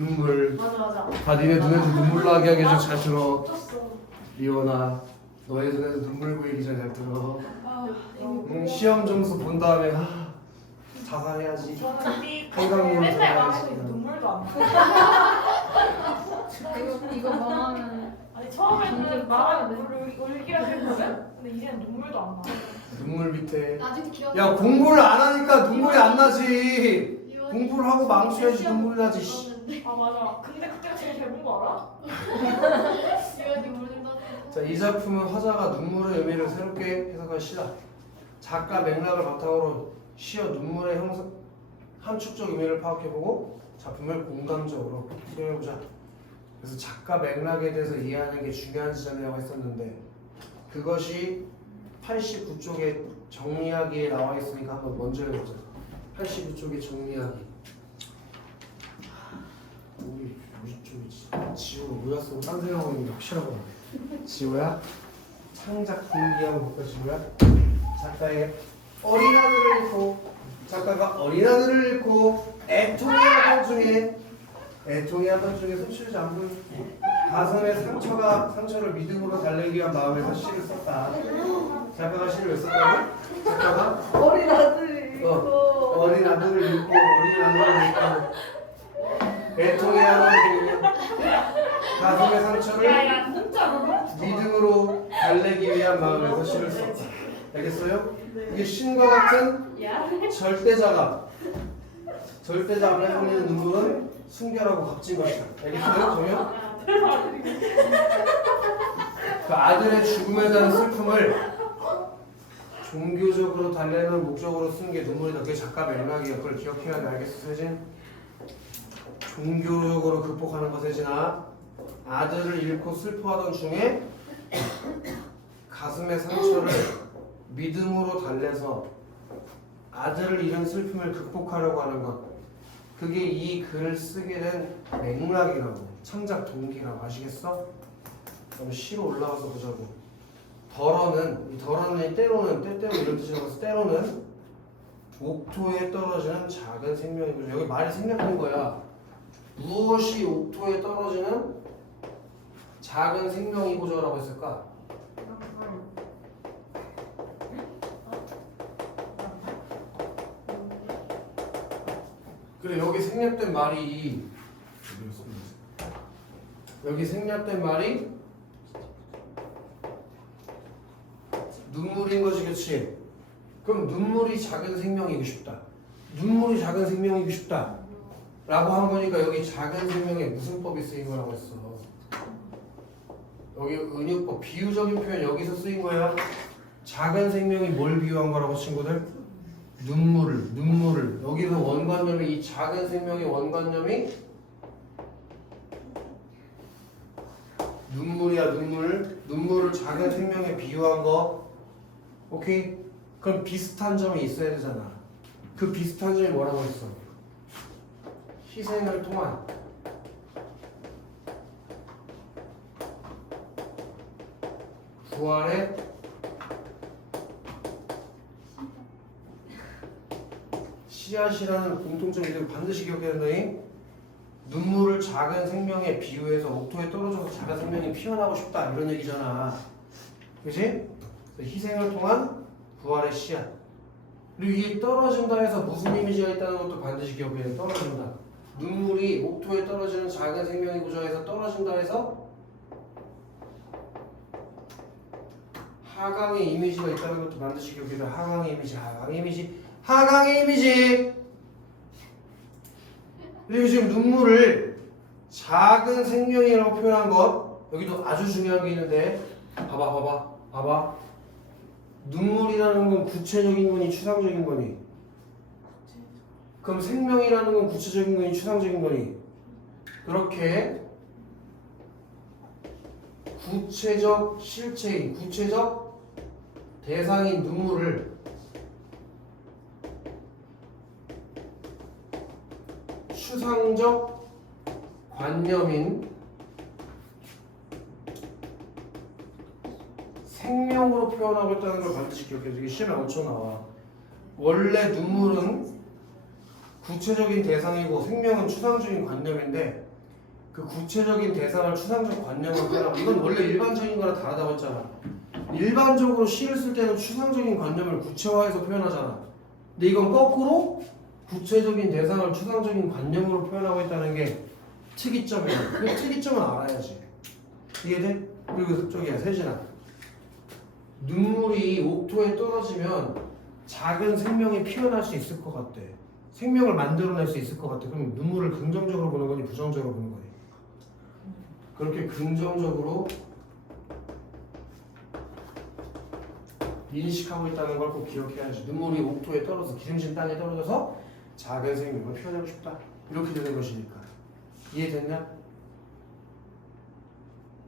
눈물. 맞아. 다 니네 눈에서 눈물 나게 하기 전에 잘 들어. 쳤어. 리오나, 너의 눈에서 눈물 보이기 전에 잘 들어. 시험 점수 본 다음에 자살해야지. 저는 삐 한강으로 맨날 자살해야지. 말하고 있는데 눈물도 안 나. 이거 망하면 아니 처음에는 말하면 울기라고 했거든. 근데 이제는 눈물도 안 나. 눈물 밑에. 아직도 기억. 야, 공부를 안 하니까 눈물이 안 나지. 공부를 하고 망쳐야지 눈물이 나지. 씨. 아 맞아. 근데 그때가 제일 잘 본 거 알아? 이현이 모른다. 자, 이 작품은 화자가 눈물의 의미를 새롭게 해석한 시다. 작가 맥락을 바탕으로 시어 눈물의 함축적 의미를 파악해보고 작품을 공감적으로 수용해보자. 그래서 작가 맥락에 대해서 이해하는 게 중요한 지점이라고 했었는데 그것이 89쪽에 정리하기에 나와 있으니까 한번 먼저 해보자. 89쪽에 정리하기. 우리 쪽이지. 지우가 모자 쓰고 딴 생각하고 있는 게 확실하고. 지우야? 창작 공기 한번 볼까, 지우야? 작가의 어린아들을 읽고 작가가 어린아들을 읽고 애통의 하던 중에 손실지 안 보여. 가슴의 상처를 믿음으로 달래기 위한 마음에서 시를 썼다. 작가가 시를 왜 썼다고? 작가가 어린 아들이 있고. 어린 아들을 읽고 애통의 하던 중에 가슴의 상처를 야야 진짜로? 믿음으로 달래기 위한 마음에서 시를 썼다. 알겠어요? 네. 이게 신과 같은 야. 절대자가 앞에 보이는 눈물은 순결하고 값진 것이다. 알겠어요? 정녕? 그 아들의 죽음에 대한 슬픔을 종교적으로 달래는 목적으로 쓴 게 눈물이다. 그게 작가 맥락이야. 그걸 기억해야 돼. 알겠어, 세진? 종교적으로 극복하는 것, 세진아. 아들을 잃고 슬퍼하던 중에 가슴의 상처를 믿음으로 달래서 아들을 잃은 슬픔을 극복하려고 하는 것, 그게 이 글을 쓰게 된 맥락이라고, 창작 동기라고. 아시겠어? 그럼 시로 올라가서 보자고. 덜어는 때때로는 이런 뜻이라고 해서 때로는 옥토에 떨어지는 작은 생명이고, 여기 말이 생략된 거야. 무엇이 옥토에 떨어지는 작은 생명이고저라고 했을까? 그래, 여기 생략된 말이 눈물인 거지, 그렇지? 그럼 눈물이 작은 생명이고 싶다. 라고 한 거니까 여기 작은 생명에 무슨 법이 쓰인 거라고 했어? 여기 은유법, 비유적인 표현 여기서 쓰인 거야. 작은 생명이 뭘 비유한 거라고, 친구들? 눈물을. 여기서 원관념이, 이 작은 생명의 원관념이 눈물이야. 눈물을 작은 생명에 비유한 거. 오케이? 그럼 비슷한 점이 있어야 되잖아. 그 비슷한 점이 뭐라고 했어? 희생을 통한 부활의 씨앗이라는 공통점이 있고 반드시 기억해야 된다니. 눈물을 작은 생명에 비유해서 옥토에 떨어져서 작은 생명이 피어나고 싶다, 이런 얘기잖아. 그치? 희생을 통한 부활의 씨앗. 그리고 이 떨어진다 해서 무슨 이미지가 있다는 것도 반드시 기억해야 돼. 떨어진다. 눈물이 옥토에 떨어지는 작은 생명이 구조해서 떨어진다 해서 하강의 이미지가 있다는 것도 반드시 기억해야 돼. 하강의 이미지. 그리고 지금 눈물을 작은 생명이라고 표현한 것, 여기도 아주 중요한 게 있는데, 봐봐. 눈물이라는 건 구체적인 거니 추상적인 거니? 그럼 생명이라는 건 구체적인 거니 추상적인 거니? 그렇게 구체적 실체인, 구체적 대상인 눈물을 추상적 관념인 생명으로 표현하고 있다는 걸 반드시 기억해줘. 이게 시험에 엄청 나와. 원래 눈물은 구체적인 대상이고 생명은 추상적인 관념인데 그 구체적인 대상을 추상적 관념으로 표현하고 이건 원래 일반적인 거랑 다르다고 했잖아. 일반적으로 시를 쓸 때는 추상적인 관념을 구체화해서 표현하잖아. 근데 이건 거꾸로 구체적인 대상을 추상적인 관념으로 표현하고 있다는 게 특이점이야. 그 특이점은 알아야지. 이해돼? 그리고 저기야 세진아. 눈물이 옥토에 떨어지면 작은 생명이 피어날 수 있을 것 같대. 생명을 만들어낼 수 있을 것 같아. 그럼 눈물을 긍정적으로 보는 거니 부정적으로 보는 거니? 그렇게 긍정적으로 인식하고 있다는 걸 꼭 기억해야지. 눈물이 옥토에 떨어져서 기름진 땅에 떨어져서 작은 생명을 피워내고 싶다. 이렇게 되는 것이니까. 이해됐냐?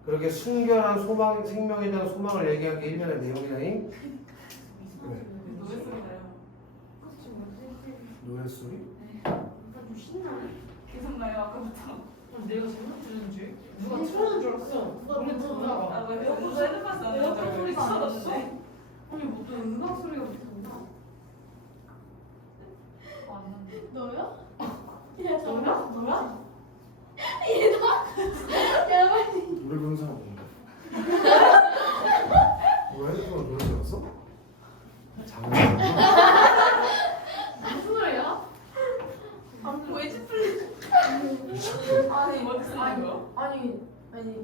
그렇게 순결한 소망, 생명에 대한 소망을 얘기한 게 일면의 내용이라니? 그래. 노래 소리? 좀 신나네. 계속 나요 아까부터. 내가 잘못 들은 줄? 누가 틀어준 줄 알았어. 누가 원래 틀어준다고. 아왜 에어컨 헤드파스 안 에어컨 나왔어? 소리가 안 미쳐졌어? 났는데? 아니 뭐또 음악 소리가 붙었나? 안 났네. 너야? 야 너야? 너야? 얘다. 야 빨리. 노래 부르는 사람 없는데. 너 핸드폰으로 노래 들었어? 장난 무슨 소리야? 아무 왜 찌플리? 아니 어디서 나는 거? 아니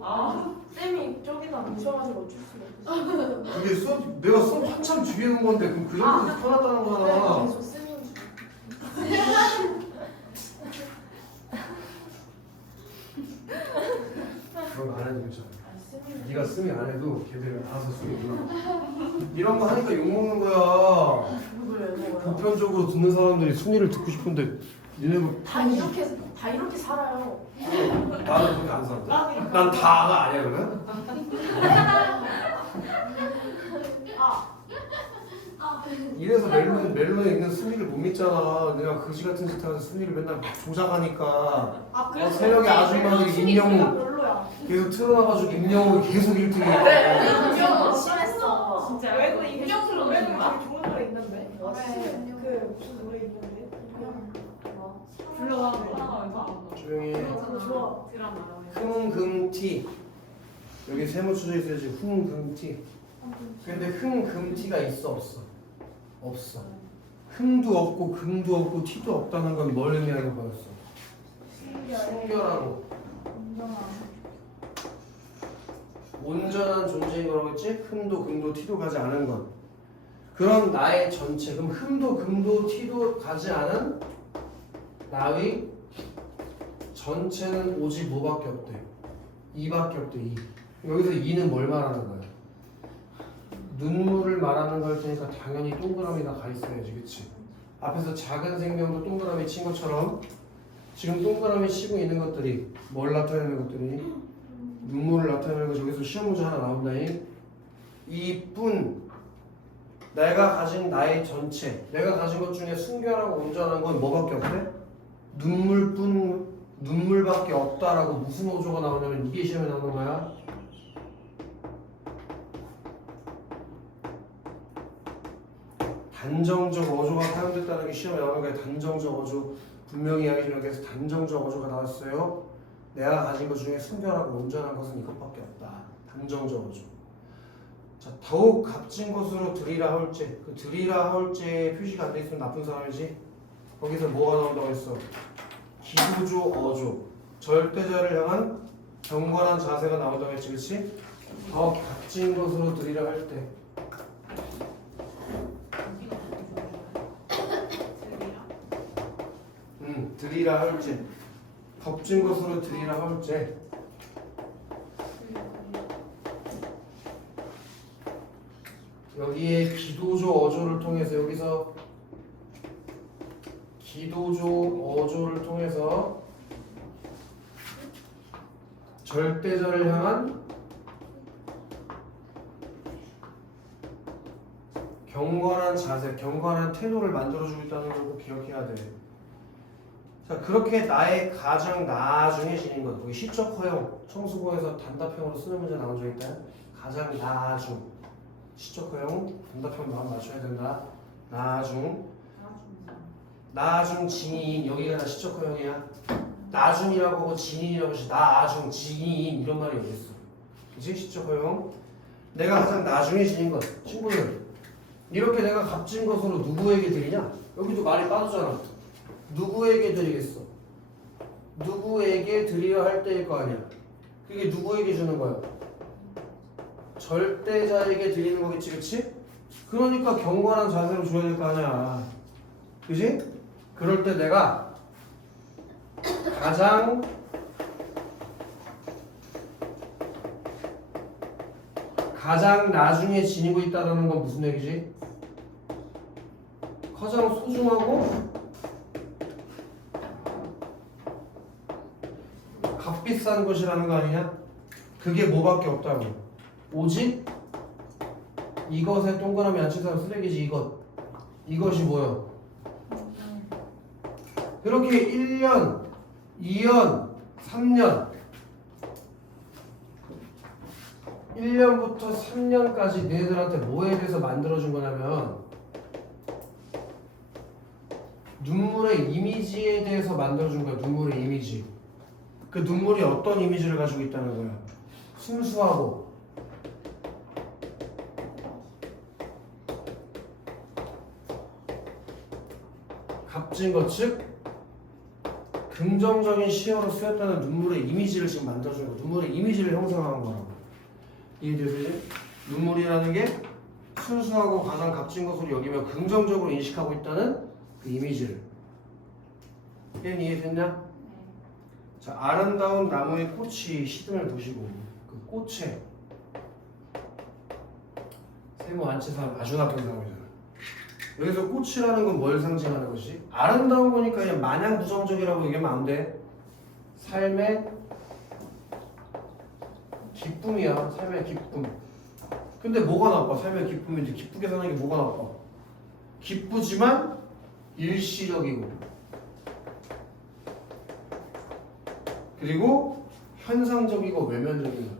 아. 쌤이 저기다 모셔가지고 어쩔 수가 없어. 그게 수업 내가 수업 한참 뒤에 온 건데 그럼 그 정도 편하다는 네, 거잖아. 계속 쌤인 줄. 그런 거 안 해도 괜찮아. 아니 쌤인 네가 쓰면 안 해도 걔들은 알아서 쓰겠구나. 이런 거 하니까 욕 먹는 거야. 누구예요? 보편적으로 듣는 사람들이 순위를 듣고 싶은데 니네가 다 이렇게 살아요. 나는 그렇게 안 살았다. 난 다가 아니야 그러면? 이래서 멜론에 있는 순위를 못 믿잖아. 내가 거지 같은 짓 하면서 순위를 맨날 조작하니까 새벽에 아줌마들이 순위가 임영웅 별로야. 계속 틀어놔가지고 임영웅이 계속 1등이야. 임영웅 심했어. 진짜 외국 이거 임명 실수로 외국 넣는 거야? 되게 좋은 노래 있는데. 아, 그 무슨 노래 있는데? 불러와 하나가 왼쪽 조용히 해. 좋아. 드라마라고 해. 흥금티 여기 세모 쳐져 있어야지. 흥금티. 근데 흥금티가 있어 없어? 없어. 흥도 없고 금도 없고 티도 없다는 건 뭘 의미하는 거였어? 순결하고 온전한 존재인 거라고 했지? 흠도 금도 티도 가지 않은 것. 그럼 나의 전체 그럼 흠도 금도 티도 가지 않은 나의 전체는 오직 뭐밖에 없대? 이밖에 없대. 이. 여기서 이는 뭘 말하는 거야? 눈물을 말하는 걸 테니까 당연히 동그라미가 가 있어야지, 그치? 앞에서 작은 생명도 동그라미 친 것처럼 지금 동그라미 치고 있는 것들이 뭘 나타내는 것들이 눈물을 나타내는 거지. 여기서 시험 문제 하나 나온다니. 이뿐 내가 가진 나의 전체 내가 가진 것 중에 순결하고 온전한 건 뭐밖에 없대? 눈물밖에 없다라고 무슨 어조가 나오냐면 이게 시험에 나오는 거야. 단정적 어조가 사용됐다는 게 시험에 나오는 거야. 단정적 어조 분명히 이야기 좀 해서 단정적 어조가 나왔어요. 내가 가진 것 중에 순결하고 온전한 것은 이것밖에 없다. 단정적 어조. 자, 더욱 값진 것으로 드리라 하올제. 그 드리라 하올제에 표시가 안 돼 있으면 나쁜 사람이지. 거기서 뭐가 나온다고 했어? 기도조 어조. 절대자를 향한 경건한 자세가 나온다고 했지, 그렇지? 더 값진 것으로 드리라 할 때. 드리라 할지 값진 것으로 드리라 할지 여기에 기도조 어조를 통해서 여기서 기도조 어조를 통해서 절대자를 향한 경건한 자세, 경건한 태도를 만들어주고 있다는 걸 꼭 기억해야 돼. 자, 그렇게 나의 가장 나중에 지닌 것, 거기 시적 허용, 청수고에서 단답형으로 쓰는 문제 나온 적 있다. 가장 나중, 시적 허용, 단답형 마음 맞춰야 된다. 나중, 나중 진인 여기가 다 시적 허용이야. 나중이라고 하고 진인이라고 해서 나중, 진인 이런 말이 여기 있어. 그치? 시적 허용. 내가 가장 나중에 지닌 것. 친구들. 이렇게 내가 값진 것으로 누구에게 드리냐? 여기도 말이 빠졌잖아. 누구에게 드리겠어? 누구에게 드리려 할 때일 거 아니야. 그게 누구에게 주는 거야? 절대자에게 드리는 거겠지, 그치? 그러니까 경건한 자세로 줘야 될 거 아니야. 그치? 그럴 때 내가 가장 나중에 지니고 있다는 건 무슨 얘기지? 가장 소중하고 값비싼 것이라는 거 아니냐? 그게 뭐밖에 없다고. 오직 이것에 동그라미 안 친 사람 쓰레기지. 이것이 뭐야? 그렇게 1년, 2년, 3년 1년부터 3년까지 너희들한테 뭐에 대해서 만들어준 거냐면 눈물의 이미지에 대해서 만들어준 거야. 눈물의 이미지. 그 눈물이 어떤 이미지를 가지고 있다는 거야? 순수하고 값진 것, 즉 긍정적인 시어로 쓰였다는 눈물의 이미지를 지금 만들어준 거야. 눈물의 이미지를 형성하는 거라고. 이해되세요? 눈물이라는 게 순수하고 가장 값진 것으로 여기며 긍정적으로 인식하고 있다는 그 이미지를. 이해됐냐? 자, 아름다운 나무의 꽃이 시듬을 보시고 그 꽃에 세모 안 친 사람 아주 나쁜 사람이잖아. 여기서 꽃이라는 건 뭘 상징하는 것이? 아름다운 거니까 그냥 마냥 부정적이라고 얘기하면 안 돼. 삶의 기쁨이야. 삶의 기쁨. 근데 뭐가 나빠? 삶의 기쁨인데 기쁘게 사는 게 뭐가 나빠? 기쁘지만 일시적이고 그리고 현상적이고 외면적인 거.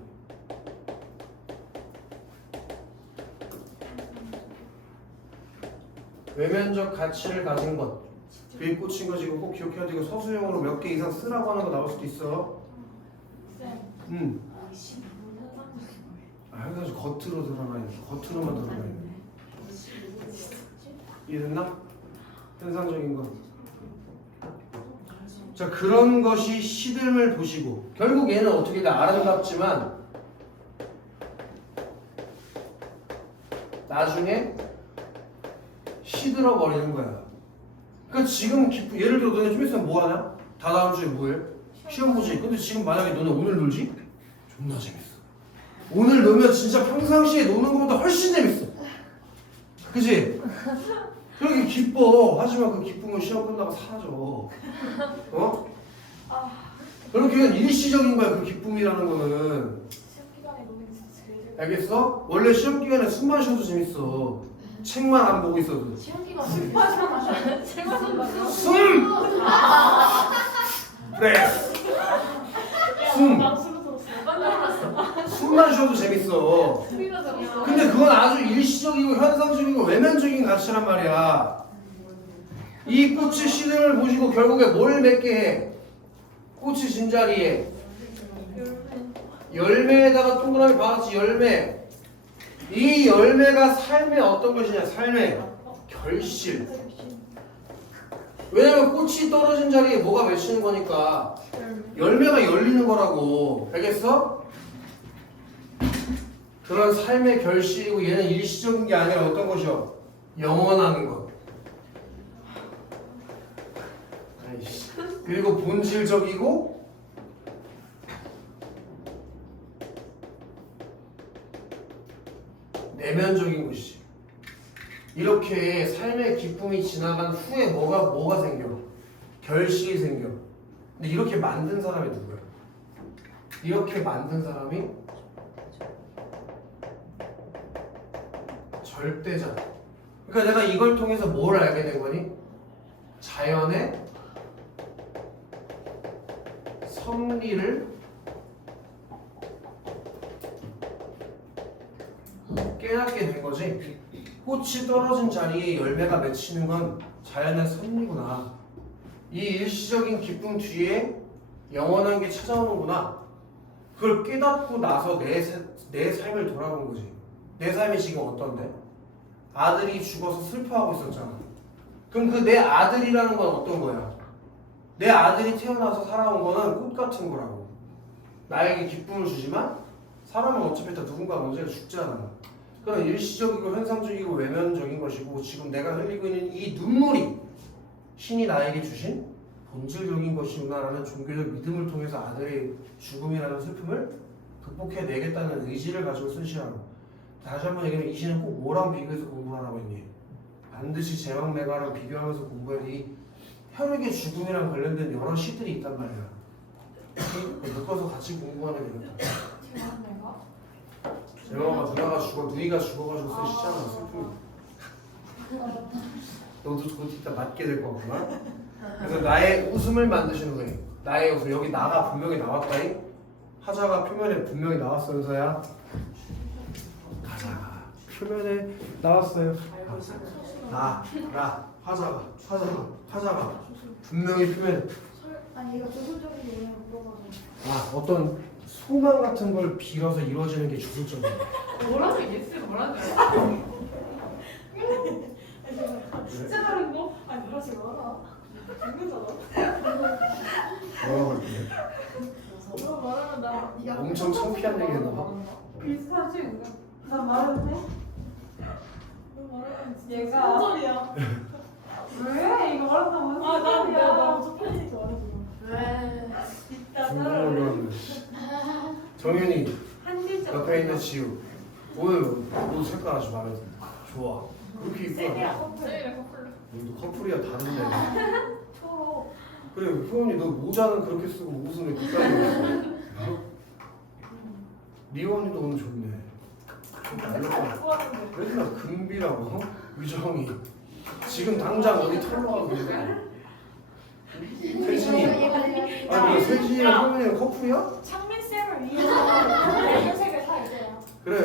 외면적 가치를 가진 것. 그게 꽃인 것이고 꼭 기억해야 되고 서술형으로 몇 개 이상 쓰라고 하는 거 나올 수도 있어. 항상 겉으로 드러나야 돼. 겉으로만 드러나야 돼. 이해됐나? 현상적인 것. 자, 그런 것이 시듦을 보시고 결국 얘는 어떻게 다 아름답지만 나중에 시들어 버리는 거야. 그러니까 지금 예를 들어 너네 좀 있으면 뭐 하냐? 다 다음 주에 뭐 해? 시험 보지. 근데 지금 만약에 너네 오늘 놀지? 존나 재밌어. 오늘 놀면 진짜 평상시에 노는 것보다 훨씬 재밌어. 그치? 그렇게 기뻐. 하지만 그 기쁨은 시험 끝나고 사라져. 어? 그렇게 일시적인 거야. 그 기쁨이라는 거는. 시험 기간에 노는 게 진짜 제일 알겠어? 원래 시험 기간에 숨만 쉬어도 재밌어. 책만 안 보고 있어도. 시험 기간에 술마시면 마셔요. 숨! 그래. 숨. 남수로 들었어. 숨만 쉬어도 재밌어. 소리가 들었어. 근데 그건 아주 일시적이고 현상적이고 외면적인 가치란 말이야. 이 꽃의 시름을 보시고 결국에 뭘 맺게 해? 꽃이 진 자리에 열매에다가 동그라미 박았지. 열매. 이 열매가 삶의 어떤 것이냐? 삶의 결실. 왜냐면 꽃이 떨어진 자리에 뭐가 맺히는 거니까 열매가 열리는 거라고. 알겠어? 그런 삶의 결실이고 얘는 일시적인 게 아니라 어떤 것이요? 영원한 것. 아이씨. 그리고 본질적이고 내면적인 것이지. 이렇게 삶의 기쁨이 지나간 후에 뭐가 생겨? 결실이 생겨. 근데 이렇게 만든 사람이 누구야? 이렇게 만든 사람이 절대자. 그러니까 내가 이걸 통해서 뭘 알게 된 거니? 자연의 섭리를 깨닫게 된 거지. 꽃이 떨어진 자리에 열매가 맺히는 건 자연의 섭리구나. 이 일시적인 기쁨 뒤에 영원한 게 찾아오는구나. 그걸 깨닫고 나서 내 삶을 돌아본 거지. 내 삶이 지금 어떤데? 아들이 죽어서 슬퍼하고 있었잖아. 그럼 그 내 아들이라는 건 어떤 거야? 내 아들이 태어나서 살아온 거는 꽃 같은 거라고. 나에게 기쁨을 주지만 사람은 어차피 다 누군가 언제가 죽잖아. 그런 일시적이고 현상적이고 외면적인 것이고 지금 내가 흘리고 있는 이 눈물이 신이 나에게 주신 본질적인 것이구나라는 종교적 믿음을 통해서 아들의 죽음이라는 슬픔을 극복해내겠다는 의지를 가지고 쓴 시라고. 다시 한번 얘기하면 이 시는 꼭 뭐랑 비교해서 공부하라고 했니? 반드시 제왕매가랑 비교하면서 공부해야 돼. 이 혈육의 죽음이랑 관련된 여러 시들이 있단 말이야. 묶어서 같이 공부하는 게 되겠다. 제왕매가 누나가 죽어, 누이가 죽어가지고 쓴 시잖아. 슬픔. 너도 곧 이따 맞게 될 거구나. 그래서 나의 웃음을 만드시는 거예요. 나의 웃음. 여기 나가 분명히 나왔다잉. 하자가 표면에 분명히 나왔어, 은서야. 가자. 표면에 나왔어요. 화자가 분명히 표면에. 아니 얘가 조술적인 내용을 물어봐서 어떤 소망 같은 걸 빌어서 이루어지는 게 주술적이야. 뭐라고 예스 뭐라는 줄 알아? 진짜 다른 거? 아니 그러지 마라 죽는잖아 뭐라고 할게? 너 말하면 나 네가 엄청 창피한 얘기 했나 봐. 비슷하지? 나 말해도 돼? 너 말하면 얘가 소리야 왜? 이거 말한다고 나 먼저 편이니까 말해줘 왜? 이따 궁금한 거. 정윤이 한 글자 옆에 있는 지우. 오늘 너 색깔 아주 마음에 들어. 좋아. 그렇게 이쁘다. 너도 커플이야 다른데. 서로 그래 효원이 너 모자는 그렇게 쓰고 옷은 왜 그까지 입었어? 리원이도 오늘 좋네. 좋았는데 맨날 금비라고 유정이 지금 당장 어디 털러 가고 있는 세진이. 아니 세진이랑 효원이랑 커플이야? 창민쌤을 위해서 흰색을 사 있어요 그래.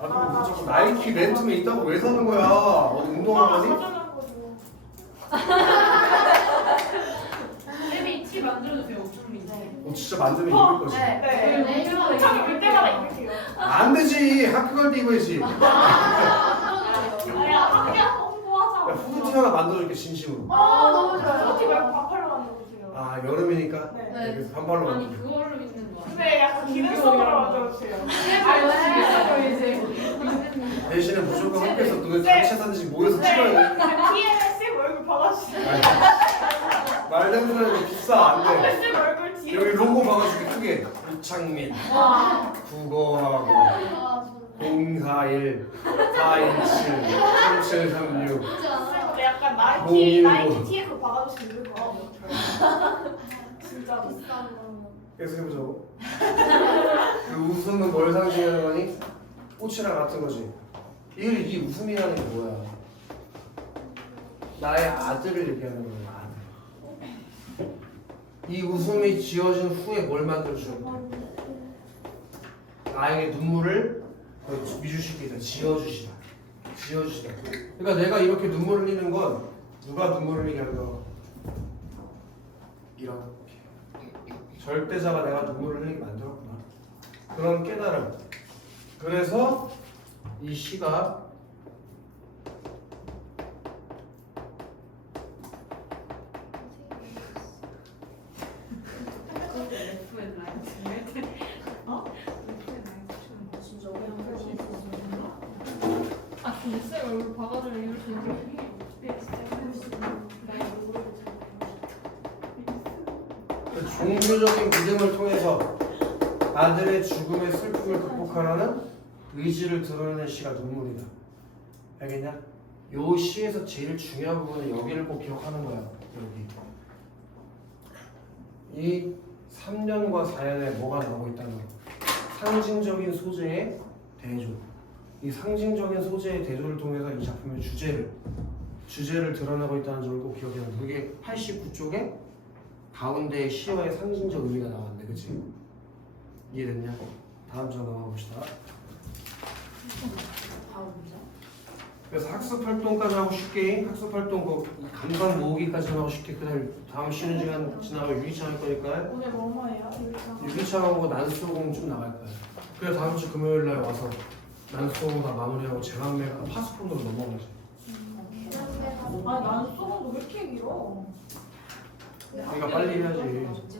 그럼 무조건 나이키 렌트는 있다고 왜 사는 거야? 어디 운동할 거니? 사전한 거죠 쌤이 티 만들어주세요 옥수님. 진짜 만들면 입을 거지. 네 창이 올 때마다 입을게요 안 되지. 학교 갈 때 입어야지. 야 아니야 학교 홍보하자 후드티 하나 만들어줄게 진심으로. 너무 좋아요 후드티 말고 반팔로 만들어주세요 아 여름이니까. 네. 그래서 반팔로 아니 만들어. 그걸로 입는 거. 근데 약간 기능성으로 만들어주세요 대신에 무조건 학교에서 너네 단체 사진씩 모여서 찍어야 돼. TNS 얼굴 박아주세요 말도 거 비싸 안 돼. 쌤 얼굴 뒤에 여기 로고 박아줄게 크게. 이창민 국어하고 041 427 3736. 쌤 약간 공일고. 나이키 티에 그거 박아주시면 이쁠 것 같아요 진짜 비싼 거는 계속 해보자고. 그 웃음은 뭘 상징하는 거니? 꽃이랑 같은 거지. 이 웃음이라는 게 뭐야? 나의 아들을 얘기하는 거야. 아들. 이 웃음이 지어진 후에 뭘 만들어주는 거야? 나에게 눈물을 미주시키다, 지어주시다. 그러니까 내가 이렇게 눈물을 흘리는 건 누가 눈물을 흘리게 하는 거? 이렇게. 절대자가 내가 눈물을 흘리게 만들었구나. 그런 깨달음. 그래서 이 시가 레프앤 라이트. 어? 레프앤 라이트 추는 거. 진짜 어려운 아 근데 쌤 얼굴 박아주면 이럴 수 있는 종교적인 믿음을 통해서 아들의 죽음의 슬픔을 극복하라는 의지를 드러내는 시가 눈물이다. 알겠냐? 요 시에서 제일 중요한 부분은 여기를 꼭 기억하는 거야. 여기. 이 3년과 4년에 뭐가 나오고 있다는 거. 상징적인 소재의 대조. 이 상징적인 소재의 대조를 통해서 이 작품의 주제를 드러내고 있다는 점을 꼭 기억해야 돼. 그게 89쪽에 가운데에 시어의 상징적 의미가 나왔네, 그치? 이해됐냐? 다음 장 넘어가 봅시다. 그래서 학습 활동까지 하고 쉽게 학습 활동 그 감각 모으기까지 하고 쉽게 그다음 다음 쉬는 시간 지나면 유기차 할 거니까 오늘 뭐뭐예요? 유기차하고 난수공 좀 나갈 거야. 그래 다음 주 금요일 날 와서 난수공 다 마무리하고 제한매가 파스폰으로 넘어가지. 아, 나는 수건도 왜 이렇게 길어? 그러니까 빨리 해야지.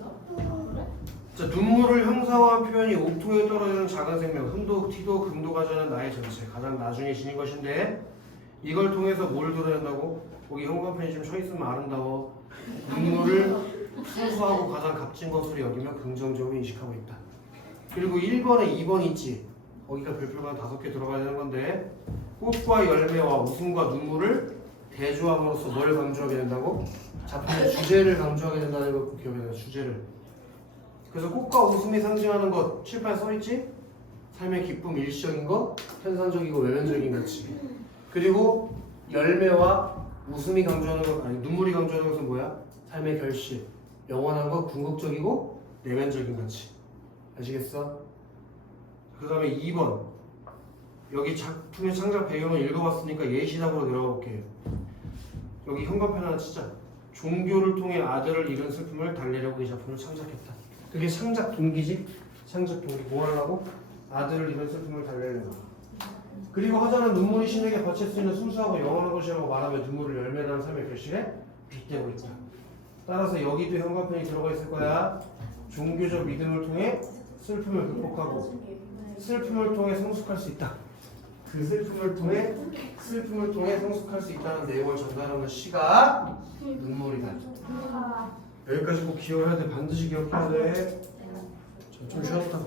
자, 눈물을 형상화한 표현이 옥토에 떨어지는 작은 생명, 흠도, 티도, 금도 가져는 나의 전체, 가장 나중에 지닌 것인데 이걸 통해서 뭘 드러낸다고? 거기 형광펜이 좀 쳐있으면 아름다워. 눈물을 순수하고 가장 값진 것으로 여기며 긍정적으로 인식하고 있다. 그리고 1번에 2번 있지? 거기가 별표가 5개 들어가야 되는 건데 꽃과 열매와 웃음과 눈물을 대조함으로써 뭘 강조하게 된다고? 작품의 주제를 강조하게 된다는 걸 꼭 기억해야 돼. 주제를. 그래서 꽃과 웃음이 상징하는 것 칠판에 써있지? 삶의 기쁨 일시적인 것, 현상적이고 외면적인 가치. 그리고 열매와 웃음이 강조하는 것, 아니 눈물이 강조하는 것은 뭐야? 삶의 결실, 영원한 것, 궁극적이고 내면적인 가치. 아시겠어? 그 다음에 2번 여기 작품의 창작 배경을 읽어봤으니까 예시답으로 내려가 볼게요. 여기 현관펜 하나 치자. 종교를 통해 아들을 잃은 슬픔을 달래려고 이 작품을 창작했다. 그게 창작 동기지? 창작 동기 뭐 하려고? 아들을 잃은 슬픔을 달래려고. 그리고 화자는 눈물이 신에게 바칠 수 있는 순수하고 영원한 것이라고 말하며 눈물을 열매라는 삶의 결실에 빗대고 있다. 따라서 여기도 현관펜이 들어가 있을 거야. 종교적 믿음을 통해 슬픔을 극복하고 슬픔을 통해 성숙할 수 있다. 그 슬픔을 통해 성숙할 수 있다는 내용을 전달하는 시가 눈물이다. 여기까지 꼭 기억해야 돼. 반드시 기억해야 돼. 좀 쉬었다.